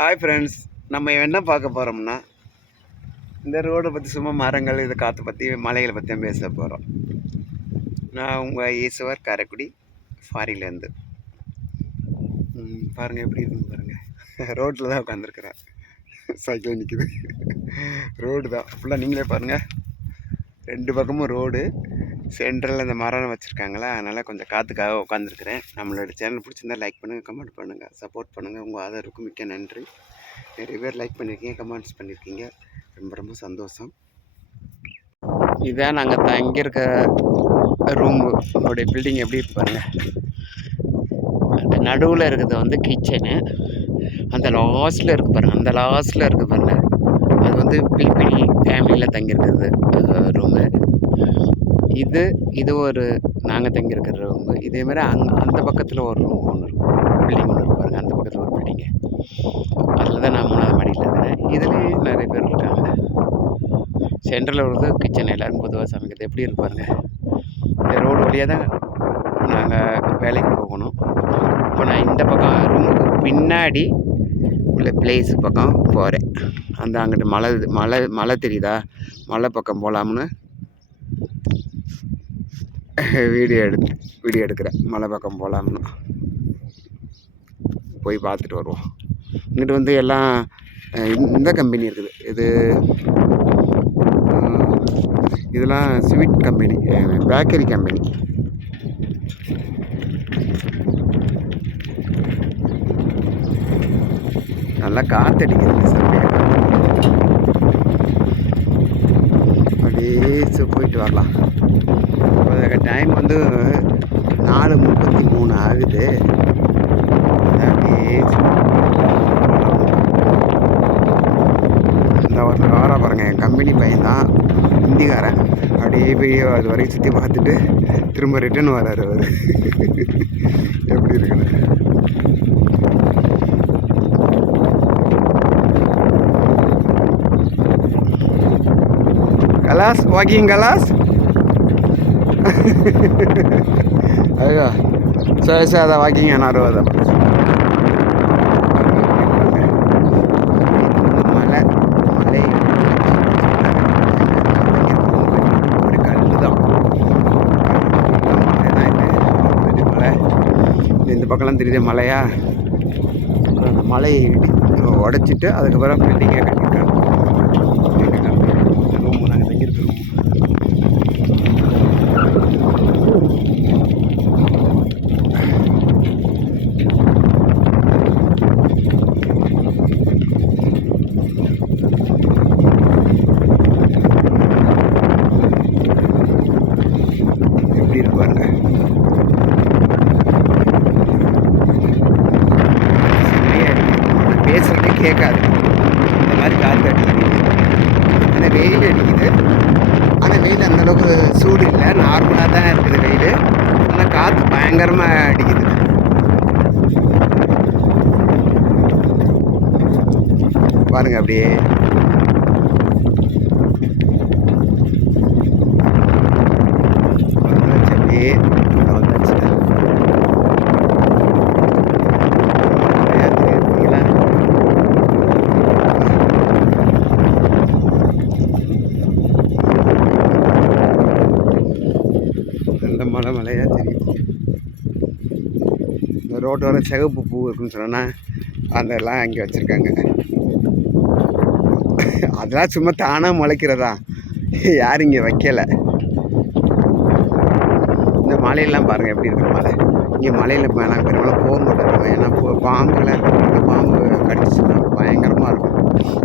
Hi friends நம்ம என்ன பார்க்க போகிறோம்னா இந்த ரோடை பற்றி சும்மா மரங்கள் இது காற்றை பற்றி மலைகளை பற்றியும் பேச போகிறோம் நான் உங்கள் ஈஸ்வர் காரைக்குடி ஃபாரின்லேருந்து பாருங்கள் எப்படி இருக்குன்னு பாருங்கள் ரோட்டில் தான் உட்காந்துருக்குறேன் சைக்கிள் நிற்குது ரோடு தான். ஃபுல்லாக நீங்களே பாருங்கள் ரெண்டு பக்கமும் ரோடு சென்டரில் இந்த மரம் வச்சுருக்காங்களா அதனால் கொஞ்சம் காற்றுக்காக உட்காந்துருக்குறேன் நம்மளோட சேனல் பிடிச்சிருந்தா லைக் பண்ணுங்கள் கமெண்ட் பண்ணுங்கள் சப்போர்ட் பண்ணுங்கள் உங்கள் ஆதரவுக்கு மிக்க நன்றி. நிறைய பேர் லைக் பண்ணியிருக்கீங்க கமெண்ட்ஸ் பண்ணியிருக்கீங்க ரொம்ப ரொம்ப சந்தோஷம். இதான் நாங்கள் தங்கியிருக்க ரூமு உங்களுடைய பில்டிங் எப்படி இருக்கு பாருங்கள் அந்த நடுவில் இருக்கிறது வந்து கிச்சனு அந்த லாஸ்ட்டில் இருக்குது பாருங்கள் அந்த லாஸ்ட்டில் இருக்குது பாருங்கள் அது வந்து பிலிப்பினி ஃபேமிலியில் தங்கியிருக்கிறது ரூமு இது இது ஒரு நாங்கள் தங்கியிருக்கிற ரூமு. இதேமாதிரி அங்கே அந்த பக்கத்தில் ஒரு ரூம் ஒன்று இருக்கும். பில்டிங் ஒன்று இருக்கும் பாருங்கள் அந்த பக்கத்தில் ஒரு பில்டிங்கு. அதில் தான் நான் மூணாவது மாடியில் இருக்கிறேன். இதுலேயும் நிறைய பேர் இருக்காங்க. சென்ட்ரலில் உள்ளது கிச்சன் எல்லோரும் பொதுவாக சமைக்கிறது. எப்படி இருப்பாருங்க இந்த ரோடு வழியாக தான் நாங்கள் வேலைக்கு போகணும். இப்போ நான் இந்த பக்கம் ரூமுக்கு பின்னாடி உள்ள பிளேஸ் பக்கம் போகிறேன் அந்த அங்கிட்டு மலை மலை மலை தெரியுதா? மலை பக்கம் போகலாம்னு வீடியோ எடு வீடியோ எடுக்கிறேன். மலை பக்கம் போகலாம்னா போய் பார்த்துட்டு வருவோம். இங்கிட்டு வந்து எல்லாம் இந்த- கம்பெனி இருக்குது. இது இதெல்லாம் ஸ்வீட் கம்பெனி பேக்கரி கம்பெனி நல்லா காத்தடிக்கிறது செம்மையா அப்படியே. போயிட்டு வரலாம். டைம் வந்து நாலு முப்பத்தி மூணு ஆகுது. இந்த ஒருத்தர் வார பாருங்க என் கம்பெனி பையன் தான் ஹிந்திக்காரன் அப்படியே போய் அது வரைக்கும் சுற்றி பார்த்துட்டு திரும்ப ரிட்டர்ன் வராரு அவர். எப்படி இருக்குன்னு. Class walking class. ஐயோ சரி சரி அதை வாக்கிங் ஏனாரு அதை மலை மலை ஒரு கல் தான் இந்த பக்கம்லாம் தெரியுது மலையா அப்புறம் அந்த மலையை உடைச்சிட்டு அதுக்கப்புறம் பில்டிங்கை கட்டியிருக்காங்க ரூம் நாங்கள் தங்கியிருக்க ரூம் எப்படி இருக்கு பாருங்க செம்மையா இருக்கு. பேசுறதே கேட்காது இந்த மாதிரி காற்று அடிக்குது. அந்த வெயில் அடிக்குது. ஆனால் வெயில் அந்தளவுக்கு சூடு இல்லை. நார்மலாக தான் இருக்குது வெயில். ஆனால் காற்று பயங்கரமாக அடிக்குது. பாருங்கள் அப்படியே வந்தாச்சு அப்படியே வந்தாச்சு நிறையா தெரியுதுங்களா? அந்த மலை மலையாக தெரியும். இந்த ரோட்டோர சிகப்பு பூ இருக்குன்னு சொன்னால் அதெல்லாம் அங்கே வச்சுருக்காங்க. அதெல்லாம் சும்மா தானாக முளைக்கிறதா? யாரும் இங்கே வைக்கலை. இந்த மலையெல்லாம் பாருங்கள் எப்படி இருக்கிற மலை. இங்கே மலையில் இப்போ பெரும்பாலும் போக மாட்டேன் ஏன்னா பாம்புலாம் பாம்பு கடிச்சுன்னா பயங்கரமாக இருக்கும்.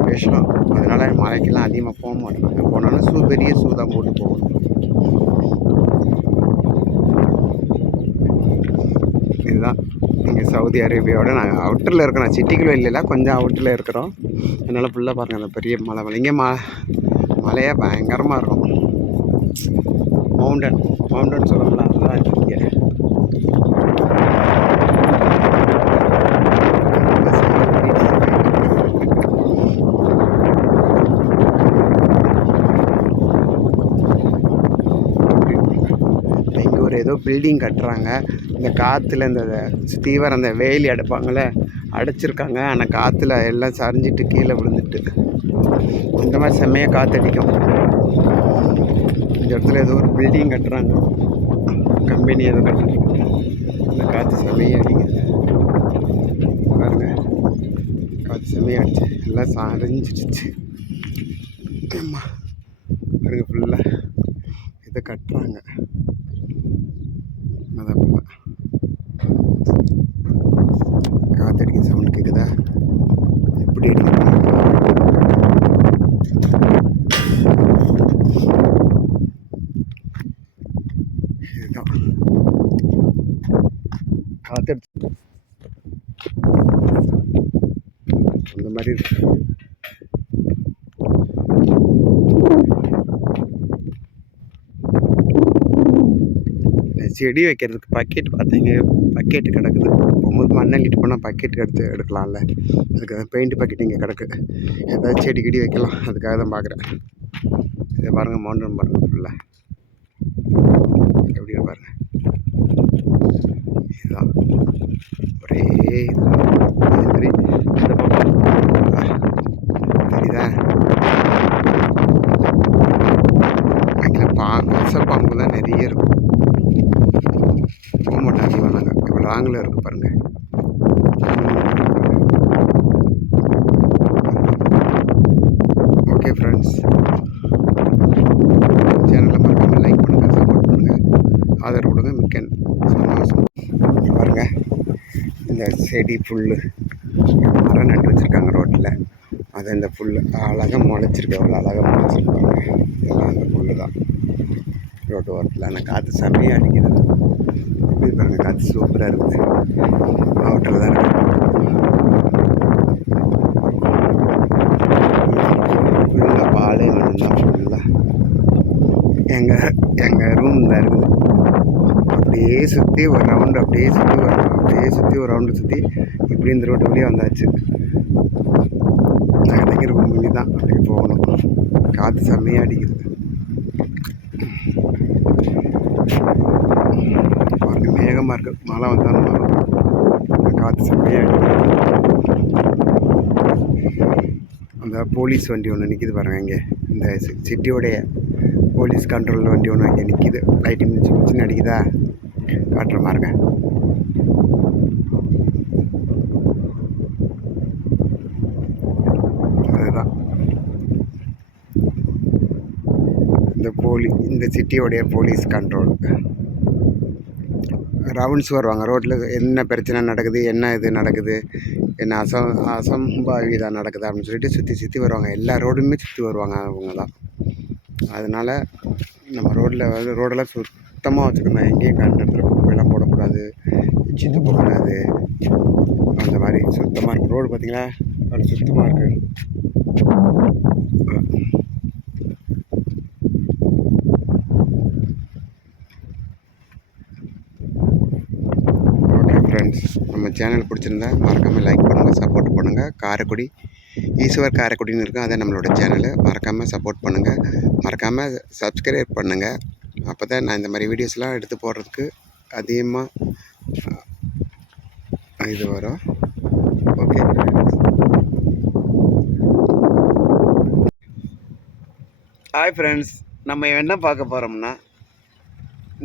விஷம். அதனால் மலைக்கெல்லாம் அதிகமாக போக மாட்டேன் நாங்கள் போனோன்னா ஷூ பெரிய ஷூ தான் போட்டு போகணும். தான் இங்கே சவுதி அரேபியாவோட நாங்கள் அவுட்டரில் இருக்கிறோம். சிட்டிக்குள்ளே இல்லைல்ல கொஞ்சம் அவுட்டரில் இருக்கிறோம். அதனால் ஃபுல்லாக பாருங்கள் அந்த பெரிய மலை மலை. இங்கே ம மலையே பயங்கரமாக இருக்கும். மவுண்டன் மவுண்டன் சொல்லலாம் அதுதான் இங்கே இங்கே ஒரு ஏதோ பில்டிங் கட்டுறாங்க. இந்த காற்றுல இந்த சுற்றி அந்த வேலி எடுப்பாங்கள்ல அடைச்சிருக்காங்க. ஆனால் காற்றுல எல்லாம் சரிஞ்சிட்டு கீழே விழுந்துட்டு. இந்த மாதிரி செம்மையாக காற்றடிக்கும் இந்த இடத்துல ஏதோ ஒரு பில்டிங் கட்டுறாங்க. கம்பெனி ஏதோ கட்டுறாங்க அந்த காற்று செம்மையாக அடிக்குது. பாருங்க. காற்று செம்மையாக அடிச்சு. எல்லாம் சரிஞ்சிடுச்சு. ஆமாம் பாருங்க ஃபுல்லாக இதை கட்டுறாங்க அதான் ஃபுல்லாக காற்றடிக்கிற சவுண்ட் கேட்குதா எப்படி அடிக்குது இதுதான் காத்தெடுத்து அந்த மாதிரி இருக்கு. செடி வைக்கிறதுக்கு பக்கெட் பார்த்தீங்க? பக்கெட்டு கிடக்குது. போகும்போது மண்ணை அள்ளிட்டு போனால் பக்கெட் எடுத்து எடுக்கலாம்ல. அதுக்கு பெயிண்ட் பக்கெட் இங்கே கிடக்கு. ஏதாவது செடி கிடி வைக்கலாம். அதுக்காக தான் பார்க்குறேன். இதை பாருங்கள் மவுண்டன் பாருங்கள் ஃபுல்லாக எப்படி பாருங்கள் இதுதான் ஒரே இதுதான் அதே மாதிரி இந்த பக்கம் தெரியுதா? அங்கே பா பாம்பு தான் நிறைய இருக்கும். போக மாட்டாங்க இவன் நாங்கள் இவ்வளோ லாங்கில் இருக்கு பாருங்கள் ஓகே ஃப்ரெண்ட்ஸ் சேனலை மறக்காமல் லைக் பண்ணுங்கள் சப்போர்ட் பண்ணுங்கள் ஆதரவு கொடுங்க மிக்க சந்தோஷம் இங்க பாருங்க செடி புல் மரம் நட்டு வச்சுருக்காங்க ரோட்டில் அது இந்த புல் அழகாக முளைச்சிருக்கு. அவ்வளோ அழகாக முளைச்சிருப்பாங்க. இதெல்லாம் அந்த புல் தான் ரோட்டு ஓரத்தில் அந்த காற்று செம்மையாக அடிக்கிறது எப்படி பாருங்க காற்று சூப்பராக இருக்குது. மாவட்டத்தில் தான் இருக்குது ஃபுல்லாக ஃபுல்லாக எங்கள் எங்கள் ரூம் தான் இருக்குது. அப்படியே சுற்றி ஒரு ரவுண்டு அப்படியே சுற்றி ஒரு அப்படியே சுற்றி ஒரு ரவுண்டு சுற்றி இப்படி இந்த ரோட்டு வழியே வந்தாச்சு. நாங்கள் தங்கிற ரூம் பண்ணி தான் அப்படியே போகணும். காற்று செம்மையாக அடிக்குது. பாருங்க மேகமாக இருக்குது மழை வந்தாலும் காற்று செம்மையாக அடிக்குது. அந்த போலீஸ் வண்டி ஒன்று நிற்கிது பாருங்க இங்கே. இந்த சிட்டியோடைய போலீஸ் கண்ட்ரோலில் வண்டி ஒன்று இங்கே நிற்கிது லைட்டு மிச்சு மிச்சுன்னு அடிக்குதா? காட்டுற பாருங்கள் அதுதான் இந்த போலி இந்த சிட்டியோடைய போலீஸ் கண்ட்ரோல் ரவுண்ட்ஸ் வருவாங்க. ரோட்டில் என்ன பிரச்சனை நடக்குது என்ன இது நடக்குது என்ன அசம் அசம்பாவிதம் நடக்குது அப்படின்னு சொல்லிட்டு சுற்றி சுற்றி வருவாங்க. எல்லா ரோடுமே சுற்றி வருவாங்க அவங்க தான் அதனால் நம்ம ரோட்டில் வந்து ரோடெல்லாம் சுத்தமாக வச்சுக்கணும். எங்கேயும் கண்ட இடத்துல குப்பையெல்லாம் போடக்கூடாது எச்சி போகக்கூடாது அந்த மாதிரி சுத்தமாக இருக்கும். ரோடு பார்த்திங்கன்னா அது சுத்தமாக இருக்குது ஓகே ஃப்ரெண்ட்ஸ் நம்ம சேனல் பிடிச்சிருந்தா மறக்காமல் லைக் பண்ணுங்கள் சப்போர்ட் பண்ணுங்கள் காரைக்குடி ஈஸ்வர் காரைக்குடின்னு இருக்கும். அதே நம்மளோட சேனலு மறக்காமல் சப்போர்ட் பண்ணுங்கள் மறக்காமல் சப்ஸ்கிரைப் பண்ணுங்கள் அப்போ தான் நான் இந்த மாதிரி வீடியோஸ்லாம் எடுத்து போடுறதுக்கு அதிகமாக இது வரும். ஓகே ஹாய் ஃப்ரெண்ட்ஸ் நம்ம என்ன பார்க்க போகிறோம்னா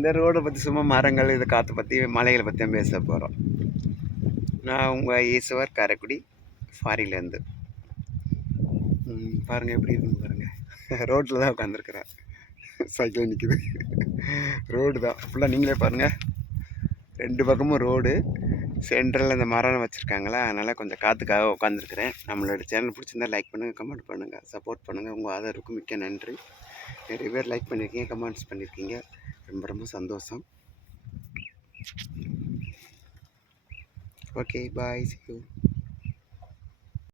இந்த ரோடை பற்றி சும்மா மரங்கள் இதை காற்றை பற்றி மலைகளை பற்றியும் பேச போகிறோம் நான் உங்கள் ஈஸ்வர் காரைக்குடி ஃபாரின்லேருந்து பாருங்கள் எப்படி இருக்குன்னு பாருங்கள் ரோட்டில் தான் உட்காந்துருக்குறேன் சைக்கிள் நிற்கிது ரோடு தான். ஃபுல்லாக நீங்களே பாருங்கள் ரெண்டு பக்கமும் ரோடு சென்டரில் இந்த மரம் வச்சுருக்காங்களா அதனால் கொஞ்சம் காற்றுக்காக உட்காந்துருக்குறேன் நம்மளோட சேனல் பிடிச்சிருந்தா லைக் பண்ணுங்கள் கமெண்ட் பண்ணுங்கள் சப்போர்ட் பண்ணுங்கள் உங்கள் ஆதரவுக்கு மிக்க நன்றி. நிறைய பேர் லைக் பண்ணியிருக்கீங்க கமெண்ட்ஸ் பண்ணியிருக்கீங்க ரொம்ப ரொம்ப சந்தோஷம். Okay bye C you